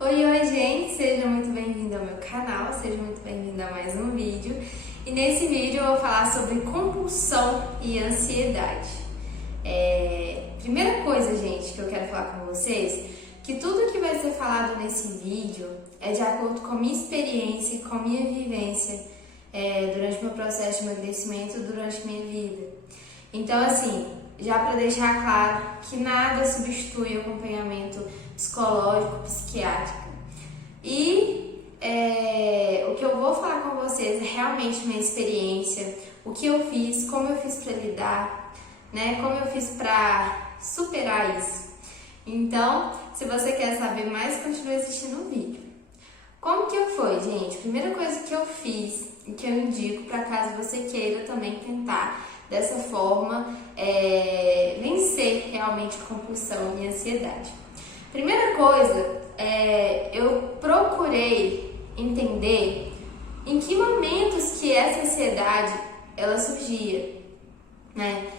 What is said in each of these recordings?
Oi, gente! Seja muito bem-vindo ao meu canal, seja muito bem-vindo a mais um vídeo. E nesse vídeo eu vou falar sobre compulsão e ansiedade. Primeira coisa, gente, que eu quero falar com vocês, que tudo que vai ser falado nesse vídeo é de acordo com a minha experiência e com a minha vivência durante meu processo de emagrecimento, durante minha vida. Então, assim, já para deixar claro que nada substitui o acompanhamento psicológico, psiquiátrico. E o que eu vou falar com vocês é realmente minha experiência, o que eu fiz, como eu fiz para lidar, né? Como eu fiz para superar isso. Então, se você quer saber mais, continue assistindo o vídeo. Como que foi, gente? Primeira coisa que eu fiz e que eu indico para caso você queira também tentar dessa forma vencer realmente a compulsão e a ansiedade. Primeira coisa, eu procurei entender em que momentos que essa ansiedade ela surgia, né?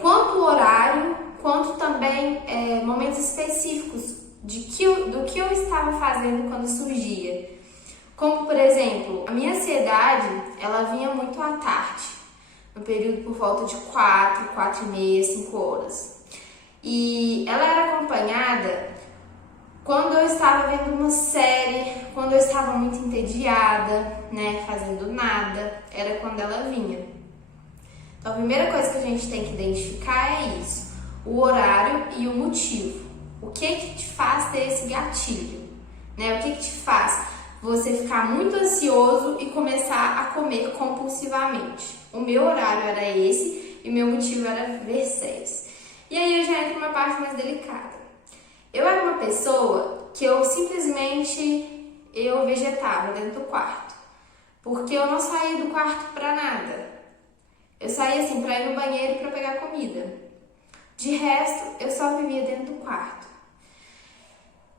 Quanto o horário, quanto também momentos específicos do que eu estava fazendo quando surgia. Como, por exemplo, a minha ansiedade, ela vinha muito à tarde, no período por volta de 4 e meia, 5 horas. E ela era acompanhada quando eu estava vendo uma série, quando eu estava muito entediada, né, fazendo nada, era quando ela vinha. Então a primeira coisa que a gente tem que identificar é isso, o horário e o motivo. O que te faz ter esse gatilho, né? O que te faz você ficar muito ansioso e começar a comer compulsivamente. O meu horário era esse e o meu motivo era ver séries. E aí eu já entro numa parte mais delicada. Eu era uma pessoa que eu simplesmente vegetava dentro do quarto. Porque eu não saía do quarto pra nada. Eu saía assim pra ir no banheiro e pra pegar comida. De resto, eu só vivia dentro do quarto.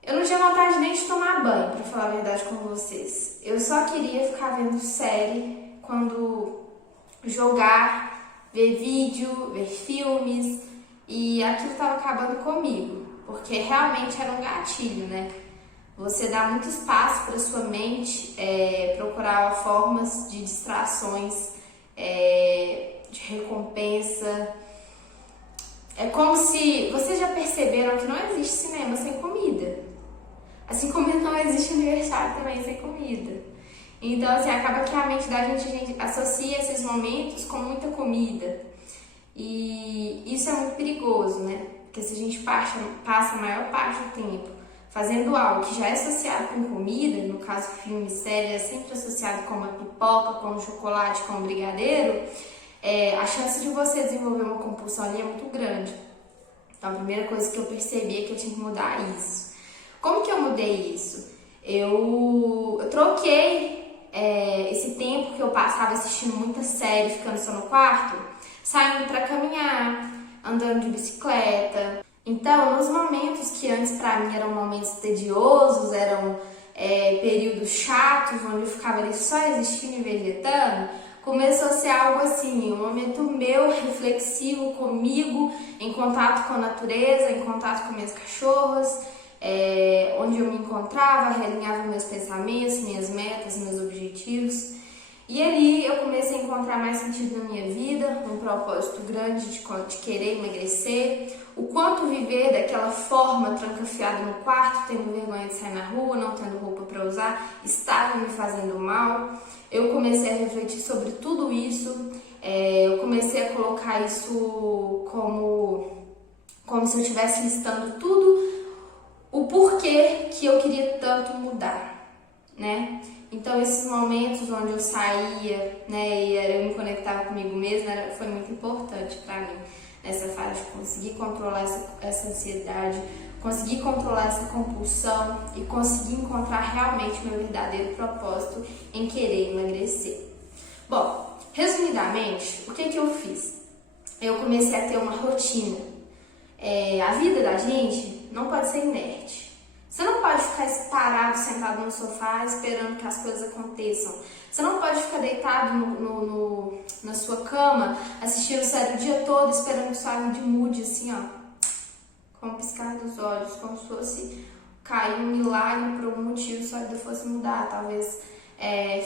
Eu não tinha vontade nem de tomar banho, pra falar a verdade com vocês. Eu só queria ficar vendo série, quando jogar, ver vídeo, ver filmes, e aquilo estava acabando comigo, porque realmente era um gatilho, né? Você dá muito espaço para sua mente procurar formas de distrações, de recompensa. É como se... Vocês já perceberam que não existe cinema sem comida? Assim como não existe aniversário também sem comida. Então, assim, acaba que a mente da gente associa esses momentos com muita comida. E isso é muito perigoso, né? Porque se a gente passa a maior parte do tempo fazendo algo que já é associado com comida, no caso filme, série, é sempre associado com uma pipoca, com um chocolate, com um brigadeiro, a chance de você desenvolver uma compulsão ali é muito grande. Então, a primeira coisa que eu percebi é que eu tinha que mudar isso. Como que eu mudei isso? Eu troquei esse tempo que eu passava assistindo muita série, ficando só no quarto, saindo para caminhar, andando de bicicleta. Então, nos momentos que antes para mim eram momentos tediosos, eram períodos chatos, onde eu ficava ali só existindo e vegetando, começou a ser algo assim, um momento meu, reflexivo comigo, em contato com a natureza, em contato com minhas cachorras, onde eu me encontrava, realinhava meus pensamentos, minhas metas, meus objetivos. E ali eu comecei a encontrar mais sentido na minha vida, um propósito grande de querer emagrecer, o quanto viver daquela forma trancafiada no quarto, tendo vergonha de sair na rua, não tendo roupa para usar, estava me fazendo mal. Eu comecei a refletir sobre tudo isso, eu comecei a colocar isso como se eu estivesse listando tudo, o porquê que eu queria tanto mudar, né? Então, esses momentos onde eu saía, né, e eu me conectava comigo mesma, foi muito importante para mim, nessa fase de conseguir controlar essa ansiedade, conseguir controlar essa compulsão e conseguir encontrar realmente o meu verdadeiro propósito em querer emagrecer. Bom, resumidamente, o que eu fiz? Eu comecei a ter uma rotina. A vida da gente não pode ser inerte. Você não pode ficar parado, sentado no sofá, esperando que as coisas aconteçam. Você não pode ficar deitado na sua cama, assistindo série o dia todo, esperando que sua vida mude, assim, ó, com o piscar dos olhos, como se fosse cair um milagre por algum motivo sua vida fosse mudar, talvez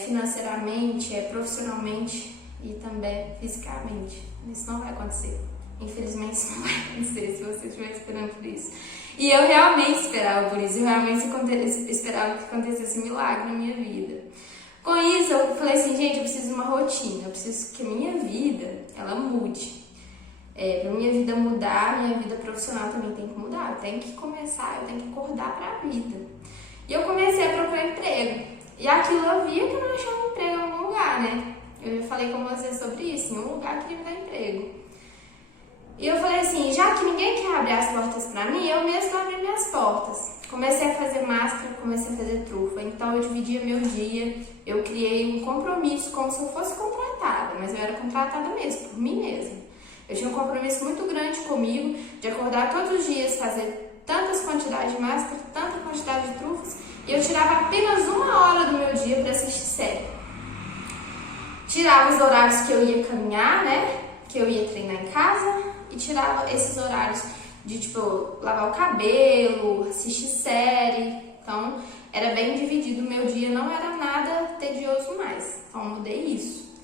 financeiramente, profissionalmente e também fisicamente. Isso não vai acontecer. Infelizmente isso não vai acontecer se você estiver esperando por isso. E eu realmente esperava por isso, eu realmente esperava que acontecesse um milagre na minha vida. Com isso eu falei assim, gente, eu preciso de uma rotina, eu preciso que a minha vida, ela mude. Pra minha vida mudar, minha vida profissional também tem que mudar, eu tenho que começar, eu tenho que acordar pra vida. E eu comecei a procurar emprego. E aquilo eu via que eu não achava emprego em algum lugar, né? Eu já falei com você sobre isso, em um lugar queria me dar emprego. E eu falei assim, já que ninguém quer abrir as portas pra mim, eu mesma abri minhas portas. Comecei a fazer máscara, comecei a fazer trufa, então eu dividia meu dia, eu criei um compromisso como se eu fosse contratada, mas eu era contratada mesmo, por mim mesma. Eu tinha um compromisso muito grande comigo, de acordar todos os dias, fazer tantas quantidades de máscara, tanta quantidade de trufas, e eu tirava apenas 1 hora do meu dia para assistir série. Tirava os horários que eu ia caminhar, né, que eu ia treinar em casa, e tirava esses horários de, tipo, lavar o cabelo, assistir série. Então, era bem dividido o meu dia, não era nada tedioso mais. Então, eu mudei isso.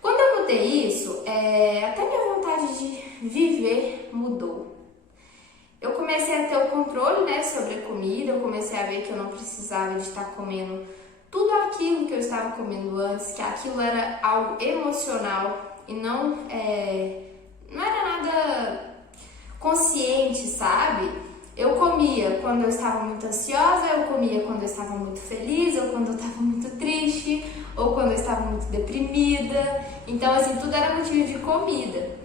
Quando eu mudei isso, até minha vontade de viver mudou. Eu comecei a ter o controle, né, sobre a comida, eu comecei a ver que eu não precisava de estar comendo tudo aquilo que eu estava comendo antes, que aquilo era algo emocional e não era nada consciente, sabe? Eu comia quando eu estava muito ansiosa, eu comia quando eu estava muito feliz, ou quando eu estava muito triste, ou quando eu estava muito deprimida. Então, assim, tudo era motivo de comida.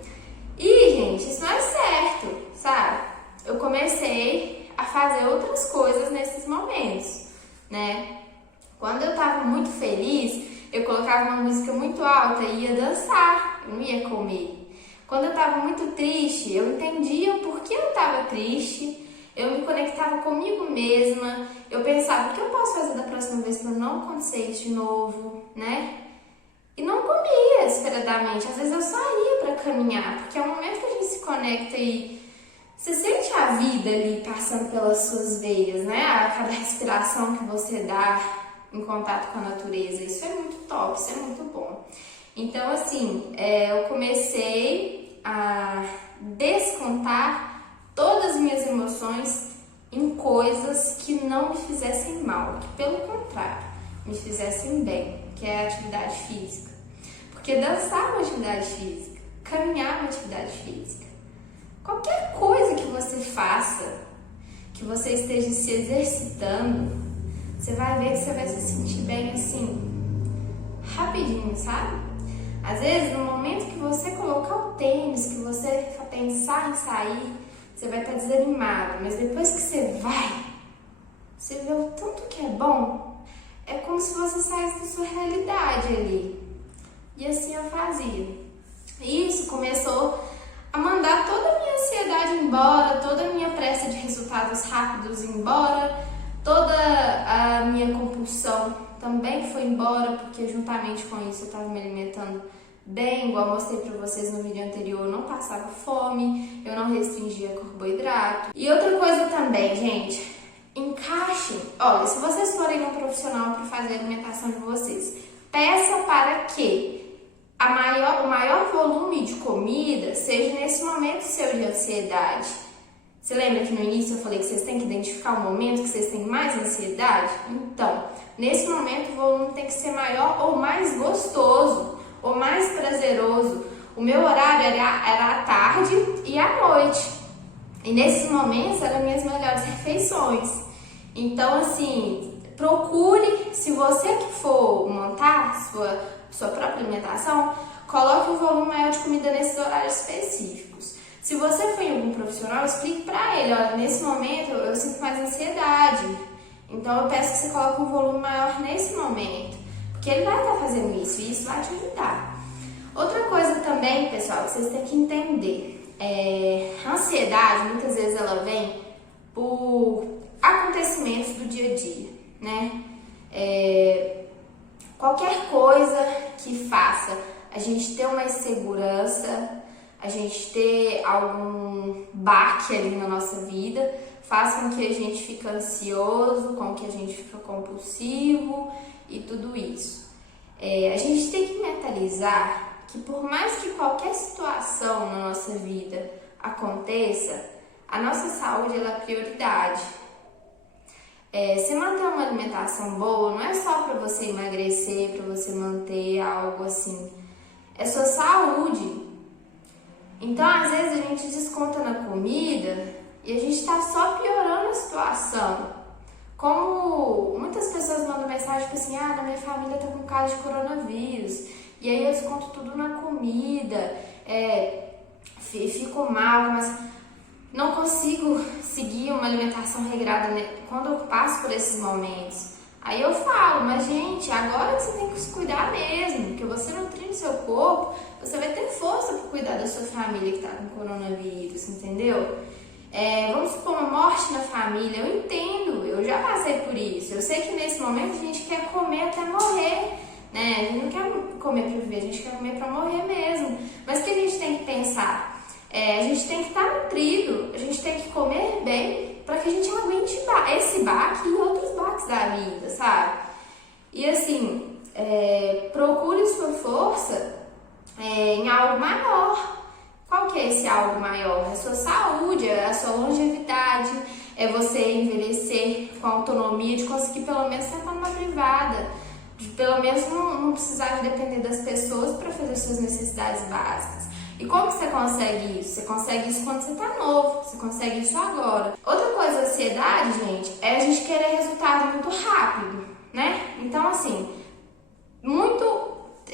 E, gente, isso não é certo, sabe? Eu comecei a fazer outras coisas nesses momentos, né? Quando eu estava muito feliz, eu colocava uma música muito alta e ia dançar, eu não ia comer. Quando eu estava muito triste, eu entendia por que eu estava triste, eu me conectava comigo mesma, eu pensava, o que eu posso fazer da próxima vez para não acontecer isso de novo, né? E não comia desesperadamente, às vezes eu saía para caminhar, porque é um momento que a gente se conecta e você sente a vida ali passando pelas suas veias, né? A cada respiração que você dá em contato com a natureza, isso é muito top, isso é muito bom. Então, assim, eu comecei a descontar todas as minhas emoções em coisas que não me fizessem mal, que pelo contrário, me fizessem bem, que é a atividade física. Porque dançar é uma atividade física, caminhar é uma atividade física. Qualquer coisa que você faça, que você esteja se exercitando, você vai ver que você vai se sentir bem assim, rapidinho, sabe? Às vezes, no momento que você colocar o tênis, que você for pensar em sair, você vai estar desanimado, mas depois que você vai, você vê o tanto que é bom, é como se você saísse da sua realidade ali. E assim eu fazia. E isso começou a mandar toda a minha ansiedade embora, toda a minha pressa de resultados rápidos embora, toda a minha compulsão também foi embora, porque juntamente com isso eu estava me alimentando bem, igual eu mostrei pra vocês no vídeo anterior, eu não passava fome, eu não restringia carboidrato. E outra coisa também, gente, encaixe, olha, se vocês forem um profissional para fazer a alimentação de vocês, peça para que o maior volume de comida seja nesse momento seu de ansiedade. Você lembra que no início eu falei que vocês têm que identificar o momento que vocês têm mais ansiedade? Então, nesse momento o volume tem que ser maior ou mais gostoso, ou mais prazeroso. O meu horário era à tarde e à noite. E nesses momentos eram minhas melhores refeições. Então, assim, procure, se você que for montar sua própria alimentação, coloque um volume maior de comida nesses horários específicos. Se você for em algum profissional, explique pra ele, olha, nesse momento eu sinto mais ansiedade, então eu peço que você coloque um volume maior nesse momento, porque ele vai estar fazendo isso e isso vai te ajudar. Outra coisa também, pessoal, que vocês têm que entender, a ansiedade, muitas vezes ela vem por acontecimentos do dia a dia, né? Qualquer coisa que faça a gente ter uma insegurança, a gente ter algum baque ali na nossa vida, faz com que a gente fique ansioso, com que a gente fique compulsivo e tudo isso. A gente tem que mentalizar que por mais que qualquer situação na nossa vida aconteça, a nossa saúde ela é prioridade. Você manter uma alimentação boa não é só para você emagrecer, para você manter algo assim, é sua saúde. Então, às vezes a gente desconta na comida e a gente está só piorando a situação. Como muitas pessoas mandam mensagem tipo assim, na minha família tá com caso de coronavírus, e aí eu desconto tudo na comida, fico mal, mas não consigo seguir uma alimentação regrada, né? Quando eu passo por esses momentos. Aí eu falo, mas gente, agora você tem que se cuidar mesmo, porque você nutrindo seu corpo, você vai ter força para cuidar da sua família que tá com coronavírus, entendeu? Vamos supor uma morte na família, eu entendo, eu já passei por isso. Eu sei que nesse momento a gente quer comer até morrer, né? A gente não quer comer para viver, a gente quer comer para morrer mesmo. Mas o que a gente tem que pensar? A gente tem que estar nutrido, a gente tem que comer bem para que a gente aguente esse baque e outros baques da vida, sabe? E assim, procure sua força em algo maior. Qual que é esse algo maior? É a sua saúde, é a sua longevidade, é você envelhecer com autonomia, de conseguir pelo menos sentar numa privada, de pelo menos não precisar de depender das pessoas para fazer suas necessidades básicas. E como você consegue isso? Você consegue isso quando você tá novo, você consegue isso agora. Outra coisa da ansiedade, gente, é a gente querer resultado muito rápido, né? Então, assim,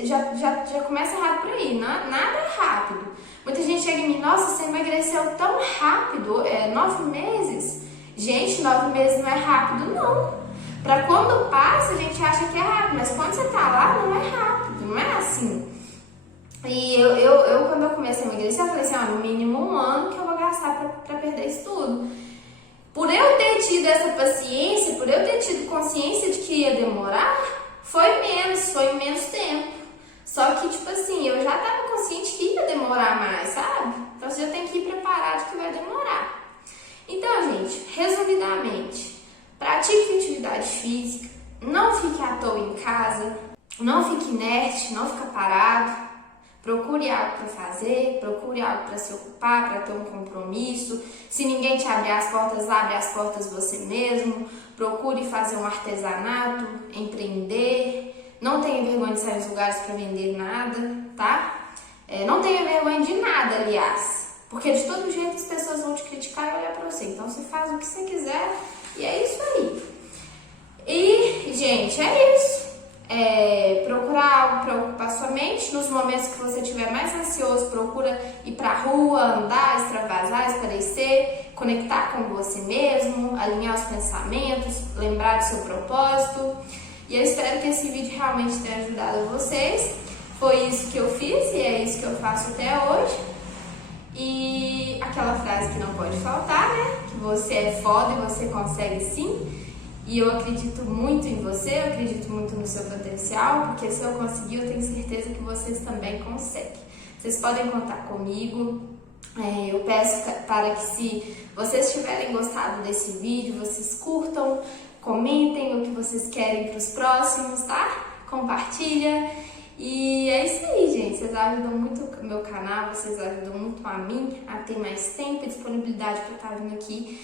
já começa errado por aí, nada é rápido. Muita gente chega em mim, nossa, você emagreceu tão rápido, 9 meses. Gente, 9 meses não é rápido, não. Pra quando passa, a gente acha que é rápido, mas quando você tá lá, não é rápido, não é assim. E eu quando eu comecei a emagrecer, eu falei assim, no mínimo 1 ano que eu vou gastar pra perder isso tudo. Por eu ter tido essa paciência, por eu ter tido consciência de que ia demorar, foi em menos tempo. Só que, tipo assim, eu já tava consciente que ia demorar mais, sabe? Então você já tem que ir preparado que vai demorar. Então, gente, resumidamente, pratique atividade física, não fique à toa em casa, não fique inerte, não fique parado. Procure algo para fazer, procure algo para se ocupar, para ter um compromisso. Se ninguém te abrir as portas, abre as portas você mesmo. Procure fazer um artesanato, empreender. Não tenha vergonha de sair nos lugares para vender nada, tá? Não tenha vergonha de nada, aliás. Porque de todo jeito as pessoas vão te criticar e olhar para você. Então você faz o que você quiser e é isso aí. E, gente, é isso. Procurar algo para ocupar sua mente. Nos momentos que você estiver mais ansioso, procura ir pra rua, andar, extravasar, esparecer, conectar com você mesmo, alinhar os pensamentos, lembrar do seu propósito. E eu espero que esse vídeo realmente tenha ajudado vocês. Foi isso que eu fiz e é isso que eu faço até hoje. E aquela frase que não pode faltar, né? Que você é foda e você consegue sim. E eu acredito muito em você, eu acredito muito no seu potencial, porque se eu conseguir, eu tenho certeza que vocês também conseguem. Vocês podem contar comigo. Eu peço para que, se vocês tiverem gostado desse vídeo, vocês curtam, comentem o que vocês querem para os próximos, tá? Compartilha. E é isso aí, gente. Vocês ajudam muito o meu canal, vocês ajudam muito a mim a ter mais tempo e disponibilidade para estar vindo aqui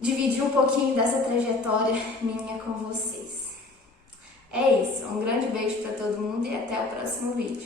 dividir um pouquinho dessa trajetória minha com vocês. É isso. Um grande beijo para todo mundo e até o próximo vídeo.